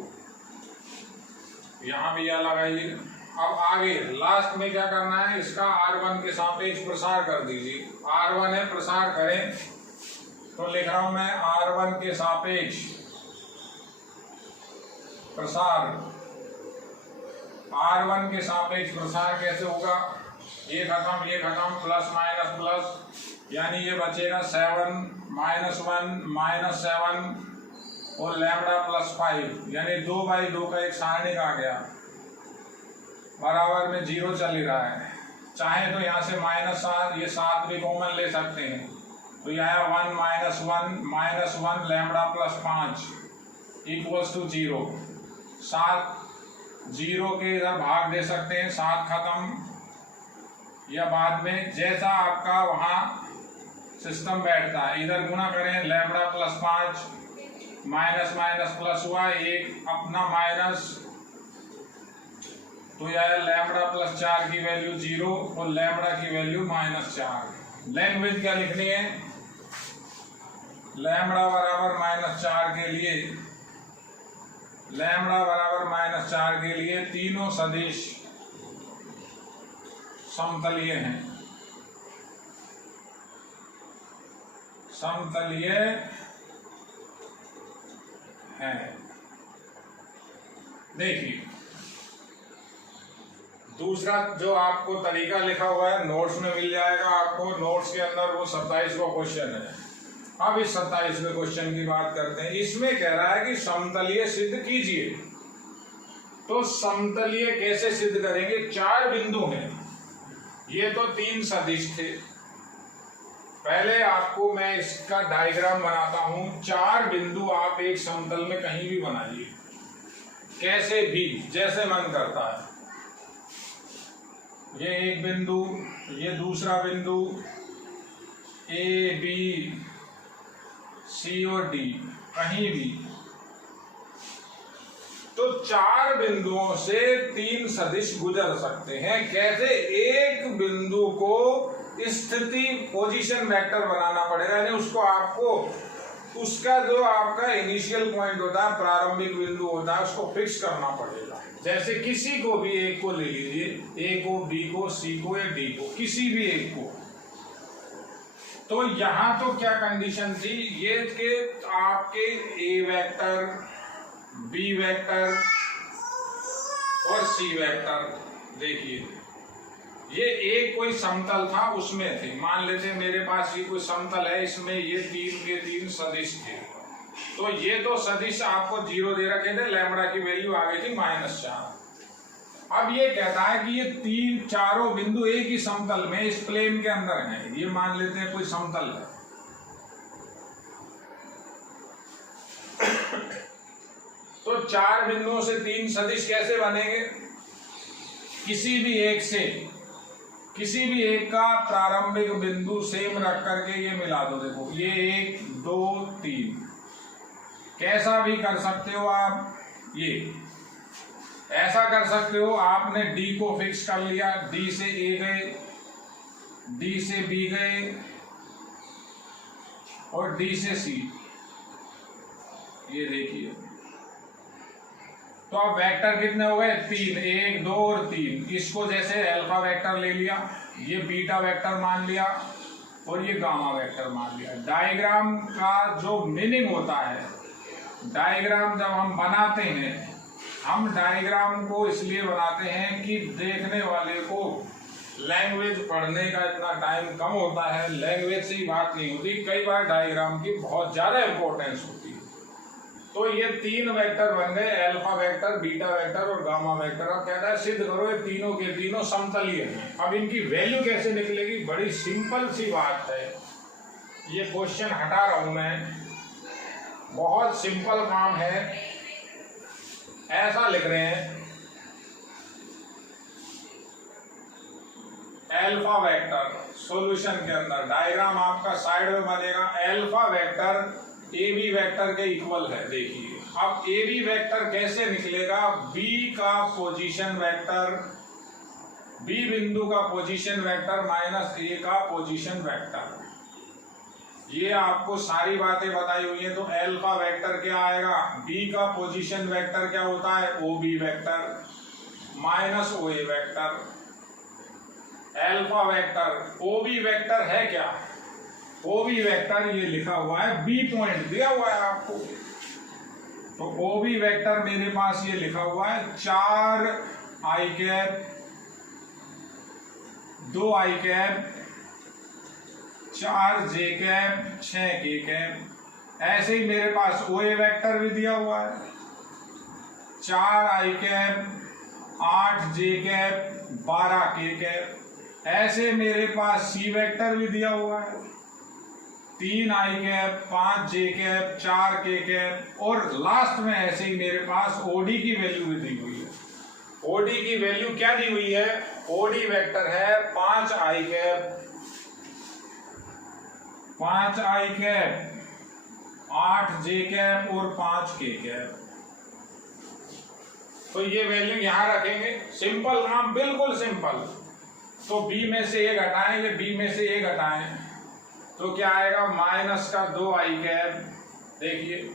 यहाँ भी यह लगाइए। अब आगे लास्ट में क्या करना है, इसका R1 के सापेक्ष प्रसार कर दीजिए। R1 है, प्रसार करें, तो लिख रहा हूं मैं R1 के सापेक्ष प्रसार। R1 के सापेक्ष प्रसार कैसे होगा, ये खत्म प्लस माइनस प्लस, यानी ये बचेगा 7 माइनस 1 माइनस 7 और लैम्बडा प्लस 5, यानी 2/2 का एक सारणिक आ गया, बराबर में 0 चल ही रहा है। चाहे तो यहाँ से माइनस 7, ये 7 भी कॉमन ले सकते हैं, तो यह आया 1 minus 1 lambda plus 5 equals to 0। 7 0 के इधर भाग दे सकते हैं, 7 खत्म, या बाद में जैसा आपका वहाँ सिस्टम बैठता है। इधर गुणा करें, lambda plus 5 minus minus plus हुआ, एक अपना माइनस, तो यह लैम्बडा प्लस 4 की वैल्यू 0 और लैम्बडा की वैल्यू -4। लैंग्वेज क्या लिखनी है, लैम्बडा बराबर -4 के लिए, लैम्बडा बराबर -4 के लिए तीनों सदिश समतलीय हैं, समतलीय हैं। देखिए दूसरा जो आपको तरीका लिखा हुआ है नोट्स में मिल जाएगा आपको, नोट्स के अंदर वो 27वां क्वेश्चन है। अब इस 27वें क्वेश्चन की बात करते हैं। इसमें कह रहा है कि समतलीय सिद्ध कीजिए। तो समतलीय कैसे सिद्ध करेंगे, 4 बिंदु हैं, ये तो 3 सदिश थे। पहले आपको मैं इसका डायग्राम बनाता हूं। 4 बिंदु आप एक समतल में कहीं भी बनाइए, कैसे भी, जैसे मन करता है। ये एक बिंदु, ये दूसरा बिंदु, A, B, C और D, कहीं भी। तो 4 बिंदुओं से 3 सदिश गुजर सकते हैं। कैसे, एक बिंदु को स्थिति पोजीशन वेक्टर बनाना पड़ेगा, यानी उसको आपको उसका जो आपका इनिशियल पॉइंट होता है, प्रारंभिक बिंदु होता है, उसको फिक्स करना पड़ेगा। जैसे किसी को भी एक को ले लीजिए, A को, B को, C को या D को, किसी भी एक को। तो यहां तो क्या कंडीशन थी, ये कि आपके A वेक्टर, B वेक्टर और C वेक्टर, देखिए ये एक कोई समतल था उसमें थे, मान लेते मेरे पास ये कोई समतल है, इसमें ये 3 के 3 सदिश थे, तो ये तो सदिश आपको 0 दे रखे थे, लैम्बडा की वैल्यू आ गई थी -4। अब ये कहता है कि ये चारों बिंदु एक ही समतल में इस प्लेन के अंदर हैं, ये मान लेते हैं कोई समतल है। तो 4 बिंदुओं से 3 सदिश कैसे बनेंगे? किसी भी एक का प्रारंभिक बिंदु सेम रख करके ये मिला दो। देखो ये 1 2 3, कैसा भी कर सकते हो आप, ये ऐसा कर सकते हो। आपने D को फिक्स कर लिया, D से A गए, D से B गए और D से C, ये देखिए। तो अब वेक्टर कितने हो गए? 3, 1 2 और 3। इसको जैसे अल्फा वेक्टर ले लिया, ये बीटा वेक्टर मान लिया और ये गामा वेक्टर मान लिया। डायग्राम का जो मीनिंग होता है, डायग्राम जब हम बनाते हैं, हम डायग्राम को इसलिए बनाते हैं कि देखने वाले को लैंग्वेज पढ़ने का इतना टाइम कम होता है, लैंग्वेज से ही बात नहीं होती, कई बार डायग्राम की बहुत ज्यादा इंपॉर्टेंस होती है। तो ये 3 वेक्टर बन गए, अल्फा वेक्टर, बीटा वेक्टर और गामा वेक्टर। अब कहता है सिद्ध करो ये तीनों के तीनों समतलीय हैं। अब इनकी वैल्यू कैसे निकलेगी? बड़ी सिंपल सी बात है, ये क्वेश्चन हटा रहा हूं मैं, बहुत सिंपल काम है। ऐसा लिख रहे हैं, अल्फा वेक्टर सॉल्यूशन के अंदर डायग्राम आपका साइड में बनेगा, alpha vector A B vector के इक्वल है। देखिए अब ए बी वेक्टर कैसे निकलेगा? बी का पोजीशन वेक्टर, बी बिंदु का पोजीशन वेक्टर माइनस ए का पोजीशन वेक्टर। ये आपको सारी बातें बताई हुई है। तो अल्फा वेक्टर क्या आएगा? बी का पोजीशन वेक्टर क्या होता है? O B vector minus O A vector. Alpha vector O B vector है क्या? ओ बी वेक्टर ये लिखा हुआ है, बी पॉइंट दिया हुआ है आपको। तो ओ बी वेक्टर मेरे पास ये लिखा हुआ है 4 i cap 2 i cap 4 j cap 6 k cap. ऐसे ही मेरे पास ओ ए वेक्टर भी दिया हुआ है 4 i cap 8 j cap 12 k cap. ऐसे मेरे पास सी वेक्टर भी दिया हुआ है 3 i cap 5 j cap 4 k cap. और लास्ट में ऐसे ही मेरे पास ओडी की वैल्यू भी दी हुई है। ओडी की वैल्यू क्या दी हुई है? ओडी वेक्टर है 5 i cap 5 i cap 8 j cap और 5 k कैप। तो ये वैल्यू यहां रखेंगे। सिंपल काम, बिल्कुल सिंपल। तो बी में से एक हटाएं, ये बी में से एक हटाएं तो क्या आएगा? माइनस का 2 i कैप, देखिए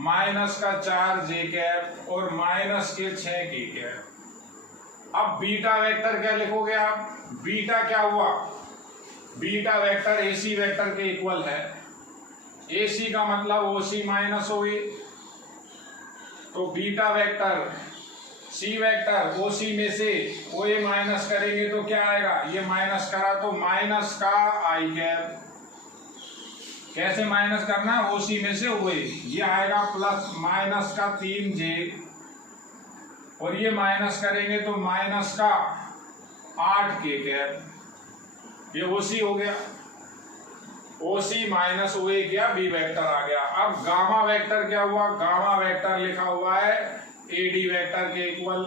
माइनस का 4 j कैप और माइनस के 6 k कैप। अब बीटा वेक्टर क्या लिखोगे आप? बीटा क्या हुआ? बीटा वेक्टर AC वेक्टर के इक्वल है। AC का मतलब OC माइनस OA। तो beta vector C vector OC में से OA माइनस करेंगे तो क्या आएगा? ये माइनस करा तो माइनस का i कैप। कैसे माइनस करना है? OC में से OA। ये आएगा प्लस माइनस का 3j और ये माइनस करेंगे तो माइनस का 8k कैप। ये OC हो गया, OC माइनस OA क्या? बी वेक्टर आ गया। अब गामा वेक्टर क्या हुआ? गामा वेक्टर लिखा हुआ है AD वेक्टर के इक्वल।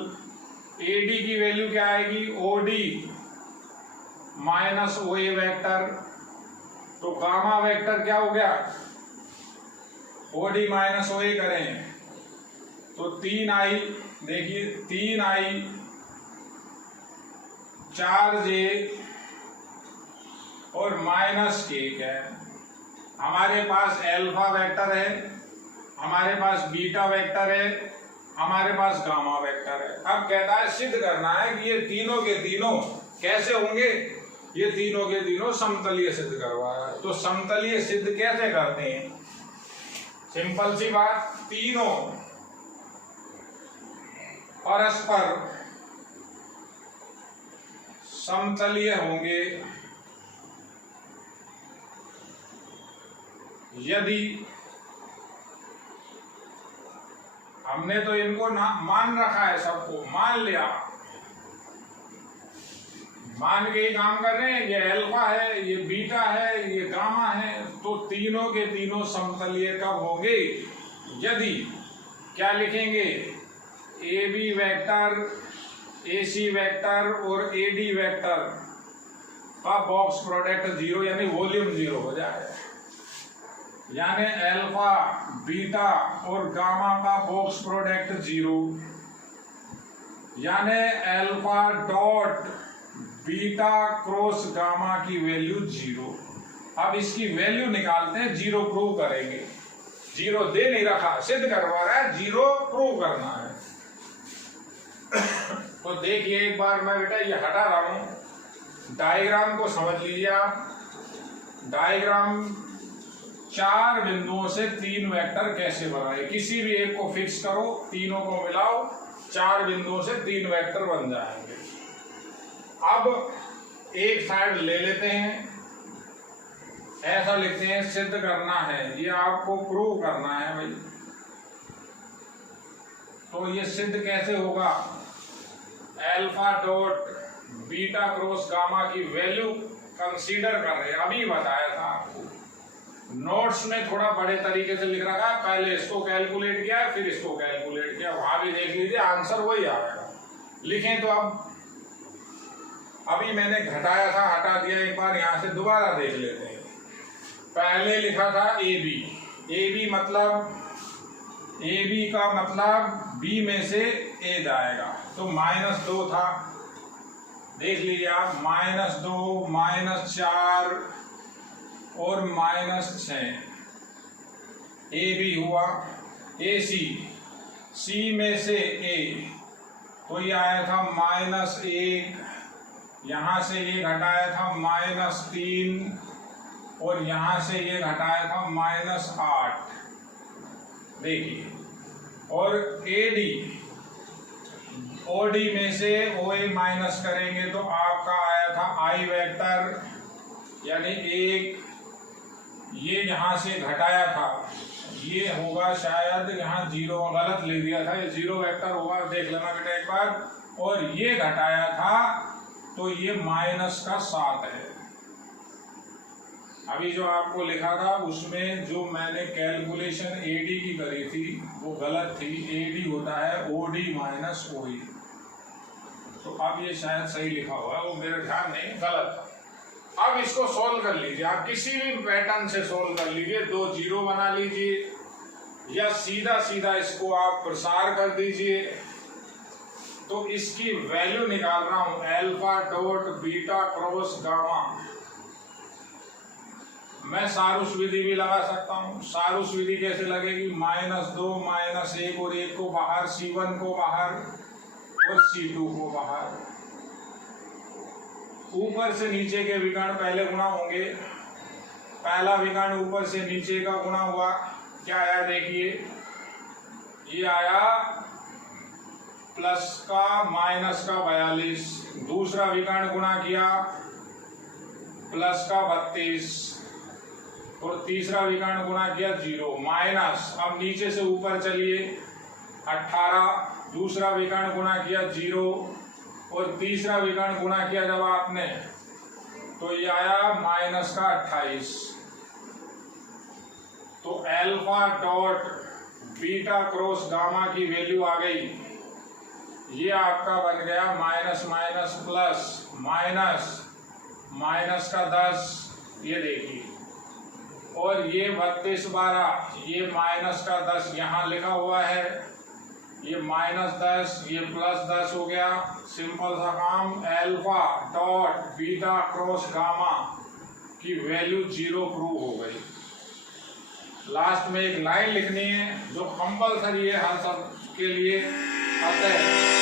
AD की वैल्यू क्या आएगी? OD minus OA vector. तो गामा वेक्टर क्या हो गया? OD माइनस OA करें तो 3i, देखिए 3i 4j और माइनस k है। हमारे पास अल्फा वेक्टर है, हमारे पास बीटा वेक्टर है, हमारे पास गामा वेक्टर है। अब कहता है सिद्ध करना है कि ये तीनों के तीनों कैसे होंगे? ये तीनों के तीनों समतलीय सिद्ध करवाया है। तो समतलीय सिद्ध कैसे करते हैं? सिंपल सी बात, तीनों परस्पर समतलीय होंगे यदि, हमने तो इनको ना मान रखा है, सबको मान लिया, मान के ही काम कर रहे हैं। ये अल्फा है, ये बीटा है, ये गामा है, तो तीनों के तीनों समतलीय कब होंगे? यदि क्या लिखेंगे? A B vector, A C vector और ए डी वेक्टर का बॉक्स प्रोडक्ट 0 यानी वॉल्यूम 0 हो जाएगा। यानी अल्फा, बीटा और गामा का बॉक्स प्रोडक्ट 0, यानी alpha dot beta cross gamma की वैल्यू 0। अब इसकी वैल्यू निकालते हैं, 0 प्रूव करेंगे। 0 दे नहीं रखा, सिद्ध करवा रहा है, 0 प्रूव करना है। तो देखिए एक बार मैं बेटा ये हटा रहा हूं, डायग्राम को समझ लीजिए आप। डायग्राम 4 बिंदुओं से 3 वेक्टर कैसे बनाए, किसी भी एक को फिक्स करो, तीनों को मिलाओ, 4 बिंदुओं से 3 वेक्टर बन जाएंगे। अब एक साइड ले लेते हैं, ऐसा लिखते हैं सिद्ध करना है, ये आपको प्रूव करना है भाई। तो ये सिद्ध कैसे होगा? Alpha dot beta cross gamma की वैल्यू कंसीडर कर रहे हैं, अभी बताया था आपको। नोट्स में थोड़ा बड़े तरीके से लिख रखा है, पहले इसको कैलकुलेट किया फिर इसको कैलकुलेट किया, वहां भी देख लीजिए आंसर वही आएगा। लिखें तो अब अभी मैंने घटाया था, हटा दिया, एक बार यहां से दोबारा देख लेते हैं। पहले लिखा था ए बी, ए बी मतलब, ए बी का मतलब बी में से ए जाएगा, तो -2 था, देख लीजिए आप, -2, -4 और -6 ए बी हुआ। ए सी, सी में से ए, तो ये आया था -1, यहां से ये घटाया था -3 और यहां से ये घटाया था -8, देखिए। और ए डी, ओ डी में से ओ ए माइनस करेंगे तो आपका आया था आई वेक्टर, यानी 1, ये यहां से घटाया था, ये होगा शायद यहाँ 0 गलत ले दिया था, ये 0 वेक्टर होगा, देख लेना बेटा एक बार। और ये घटाया था तो ये -7 है। अभी जो आपको लिखा था उसमें जो मैंने कैलकुलेशन एडी की करी थी वो गलत थी, एडी होता है ओडी माइनस ओई, तो अब ये शायद सही लिखा हुआ है, वो मेरे ध्यान नहीं, गलत था। अब इसको सोल्व कर लीजिए, आप किसी भी पैटर्न से सोल्व कर लीजिए, 2 0 बना लीजिए या सीधा सीधा इसको आप प्रसार कर दीजिए। तो इसकी वैल्यू निकाल रहा हूं, alpha dot beta cross gamma. मैं सारूस विधि भी लगा सकता हूं। सारूस विधि कैसे लगेगी? -2 -1 और 1 को बाहर, C1 को बाहर और C2 को बाहर। ऊपर से नीचे के विकर्ण पहले गुणा होंगे। पहला विकर्ण ऊपर से नीचे का गुणा हुआ, क्या आया देखिए, ये आया प्लस का माइनस का 42। दूसरा विकर्ण गुणा किया प्लस का 32 और तीसरा विकर्ण गुणा किया 0 माइनस। अब नीचे से ऊपर चलिए, 18। दूसरा विकर्ण गुणा किया 0 और तीसरा विकर्ण गुणा किया जब आपने तो ये आया -28। तो alpha dot beta cross gamma की वैल्यू आ गई, ये आपका बन गया माइनस माइनस प्लस, माइनस का 10, ये देखिए, और ये 32 12, ये माइनस का 10 यहाँ लिखा हुआ है, ये -10, ये +10 हो गया। सिंपल सा काम, alpha dot beta cross gamma की वैल्यू 0 प्रूव हो गई। लास्ट में एक लाइन लिखनी है जो कंपलसरी है हर सब के लिए, अतः